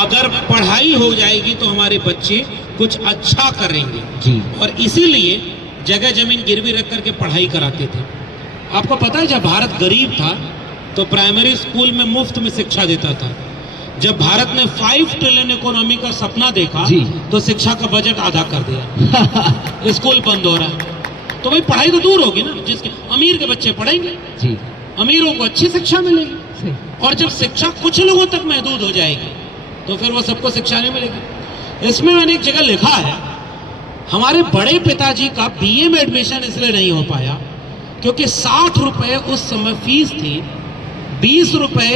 अगर पढ़ाई हो जाएगी तो हमारे बच्चे कुछ अच्छा करेंगे जी। और इसीलिए जगह जमीन गिरवी रख करके पढ़ाई कराते थे। आपको पता है जब भारत गरीब था तो प्राइमरी स्कूल में मुफ्त में शिक्षा देता था। जब भारत ने 5 ट्रिलियन इकोनॉमी का सपना देखा जी। तो शिक्षा का बजट आधा कर दिया। स्कूल बंद हो रहा है तो भाई पढ़ाई तो दूर होगी ना, जिसके अमीर के बच्चे पढ़ेंगे जी। अमीरों को अच्छी शिक्षा मिलेगी और जब शिक्षा कुछ लोगों तक महदूद हो जाएगी तो फिर वो सबको शिक्षा नहीं मिलेगी। इसमें मैंने एक जगह लिखा है हमारे बड़े पिताजी का बीए में एडमिशन इसलिए नहीं हो पाया क्योंकि 60 रुपए उस समय फीस थी, 20 रुपए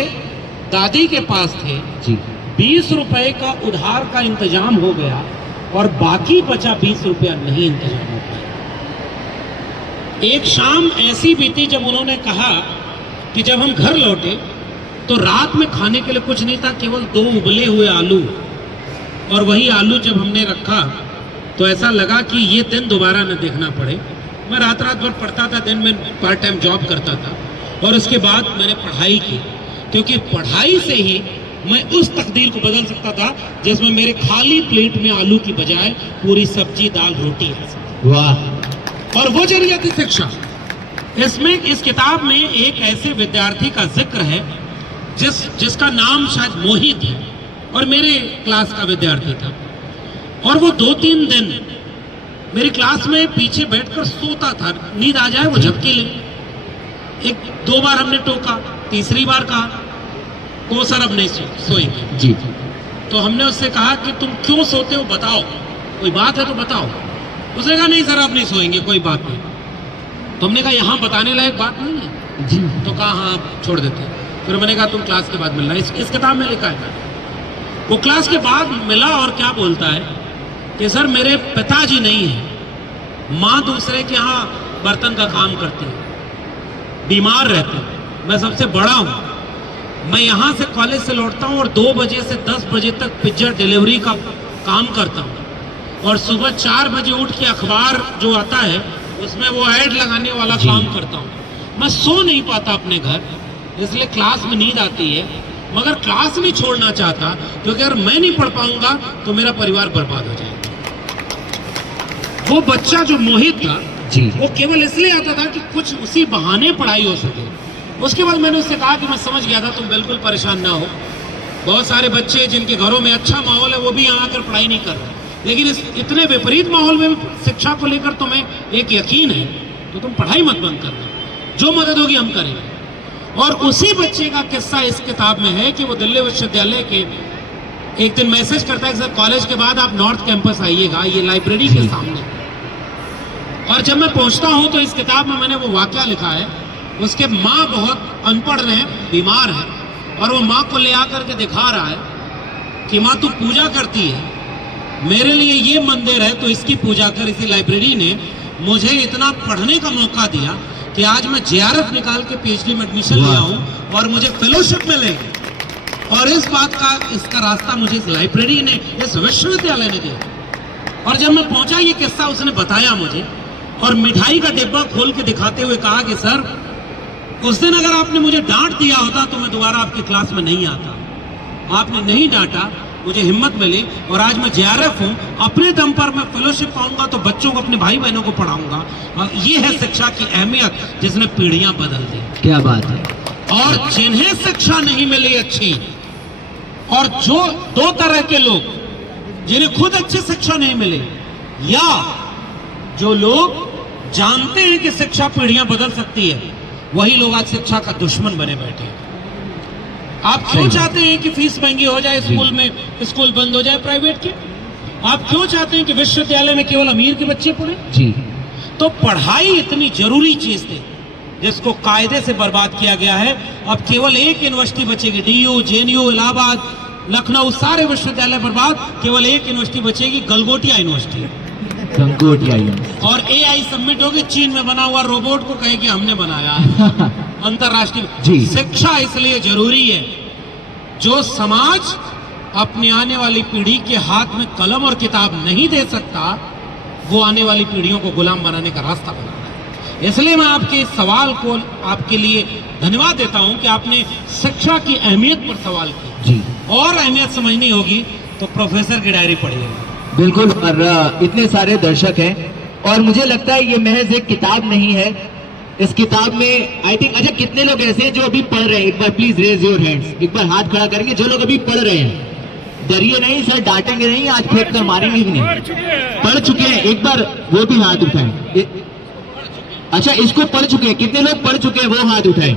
दादी के पास थे जी। 20 रुपए का उधार का इंतजाम हो गया और बाकी बचा 20 रुपया नहीं इंतजाम हो पाया। एक शाम ऐसी बीती जब उन्होंने कहा कि जब हम घर लौटे तो रात में खाने के लिए कुछ नहीं था, केवल 2 उबले हुए आलू, और वही आलू जब हमने रखा तो ऐसा लगा कि ये दिन दोबारा न देखना पड़े। मैं रात भर पढ़ता था, दिन में पार्ट टाइम जॉब करता था और उसके बाद मैंने पढ़ाई की क्योंकि पढ़ाई से ही मैं उस तकदीर को बदल सकता था जिसमें मेरे खाली प्लेट में आलू की बजाय पूरी सब्जी दाल रोटी है। वाह। और वो जरिया थी शिक्षा। इसमें इस किताब में एक ऐसे विद्यार्थी का जिक्र है जिसका नाम शायद मोहित है और मेरे क्लास का विद्यार्थी था और वो 2-3 दिन मेरी क्लास में पीछे बैठकर सोता था, नींद आ जाए वो झपकी ले। 1-2 बार हमने टोका, तीसरी बार कहा तो सर अब नहीं सोएंगे जी। तो हमने उससे कहा कि तुम क्यों सोते हो बताओ, कोई बात है तो बताओ। उसने कहा नहीं सर अब नहीं सोएंगे, कोई बात नहीं। तो हमने कहा यहाँ बताने लायक बात नहीं है जी। तो कहा हाँ छोड़ देते। फिर मैंने कहा तुम क्लास के बाद मिलना, इस किताब में लिखा है। वो क्लास के बाद मिला और क्या बोलता है कि सर मेरे पिताजी नहीं है, माँ दूसरे के यहाँ बर्तन का काम करती है, बीमार रहते हैं, मैं सबसे बड़ा हूँ। मैं यहाँ से कॉलेज से लौटता हूँ और 2 बजे से 10 बजे तक पिज्जा डिलीवरी का काम करता हूँ और सुबह 4 बजे उठ के अखबार जो आता है उसमें वो ऐड लगाने वाला काम करता हूँ। मैं सो नहीं पाता अपने घर, इसलिए क्लास में नींद आती है, मगर क्लास नहीं छोड़ना चाहता क्योंकि अगर मैं नहीं पढ़ पाऊंगा तो मेरा परिवार बर्बाद हो जाएगा। वो बच्चा जो मोहित था जी। वो केवल इसलिए आता था कि कुछ उसी बहाने पढ़ाई हो सके। उसके बाद मैंने उससे कहा कि मैं समझ गया था तुम बिल्कुल परेशान ना हो, बहुत सारे बच्चे जिनके घरों में अच्छा माहौल है वो भी यहाँ आकर पढ़ाई नहीं कर रहे, लेकिन इस इतने विपरीत माहौल में भी शिक्षा को लेकर तुम्हें एक यकीन है तो तुम पढ़ाई मत बंद करना, जो मदद होगी हम करेंगे। और उसी बच्चे का किस्सा इस किताब में है कि वो दिल्ली विश्वविद्यालय के एक दिन मैसेज करता है कि सर कॉलेज के बाद आप नॉर्थ कैंपस आइएगा, ये लाइब्रेरी के सामने। और जब मैं पहुंचता हूं तो इस किताब में मैंने वो वाकया लिखा है, उसके माँ बहुत अनपढ़ हैं, बीमार है, और वो माँ को ले आकर के दिखा रहा है कि माँ तू पूजा करती है, मेरे लिए ये मंदिर है तो इसकी पूजा कर। इसी लाइब्रेरी ने मुझे इतना पढ़ने का मौका दिया कि आज मैं JRF निकाल के PhD में एडमिशन लिया हूँ और मुझे फेलोशिप मिलेगी। और इस बात का इसका रास्ता मुझे इस लाइब्रेरी ने, इस विश्वविद्यालय ने दिया। और जब मैं पहुंचा ये किस्सा उसने बताया मुझे और मिठाई का डिब्बा खोल के दिखाते हुए कहा कि सर उस दिन अगर आपने मुझे डांट दिया होता तो मैं दोबारा आपकी क्लास में नहीं आता, आपने नहीं डांटा, मुझे हिम्मत मिली और आज मैं JRF हूँ, अपने दम पर मैं फेलोशिप पाऊंगा तो बच्चों को, अपने भाई बहनों को पढ़ाऊंगा। और ये है शिक्षा की अहमियत जिसने पीढ़ियां बदल दी। क्या बात है। और जिन्हें शिक्षा नहीं मिली अच्छी, और जो 2 तरह के लोग जिन्हें खुद अच्छी शिक्षा नहीं मिली, या जो लोग जानते हैं कि शिक्षा पीढ़ियां बदल सकती है, वही लोग आज शिक्षा का दुश्मन बने बैठे हैं। आप क्यों चाहते हैं कि फीस महंगी हो जाए स्कूल में, स्कूल बंद हो जाए प्राइवेट के? आप क्यों चाहते हैं कि विश्वविद्यालय में केवल अमीर के बच्चे पढ़े? जी। तो पढ़ाई इतनी जरूरी चीज थी जिसको कायदे से बर्बाद किया गया है। अब केवल एक यूनिवर्सिटी बचेगी, DU, JNU, इलाहाबाद, लखनऊ, सारे विश्वविद्यालय बर्बाद, केवल एक यूनिवर्सिटी बचेगी, गलगोटिया यूनिवर्सिटी। और AI सबमिट होगी, चीन में बना हुआ रोबोट को कहेगी हमने बनाया है। अंतरराष्ट्रीय शिक्षा इसलिए जरूरी है, जो समाज अपनी आने वाली पीढ़ी के हाथ में कलम और किताब नहीं दे सकता, वो आने वाली पीढ़ियों को गुलाम बनाने का रास्ता बना रहा है। इसलिए मैं आपके इस सवाल को, आपके लिए धन्यवाद देता हूं कि आपने शिक्षा की अहमियत पर सवाल किया। जी और अहमियत समझनी होगी तो प्रोफेसर की डायरी पढ़िएगा। बिल्कुल। और इतने सारे दर्शक हैं और मुझे लगता है ये महज एक किताब नहीं है। इस किताब में आई थिंक, अच्छा कितने लोग ऐसे हैं जो अभी पढ़ रहे हैं? एक बार प्लीज रेज योर हैंड्स, एक बार हाथ खड़ा करेंगे जो लोग अभी पढ़ रहे हैं। डरिए नहीं सर, डांटेंगे नहीं, आज फेंक कर मारेंगे भी नहीं। पढ़ चुके हैं, एक बार वो भी हाथ उठाएं। अच्छा इसको पढ़ चुके हैं, कितने लोग पढ़ चुके हैं वो हाथ उठाएं।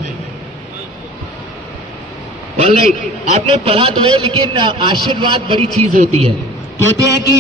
ऑलराइट, आपने पढ़ा तो है लेकिन आशीर्वाद बड़ी चीज होती है। कहते हैं कि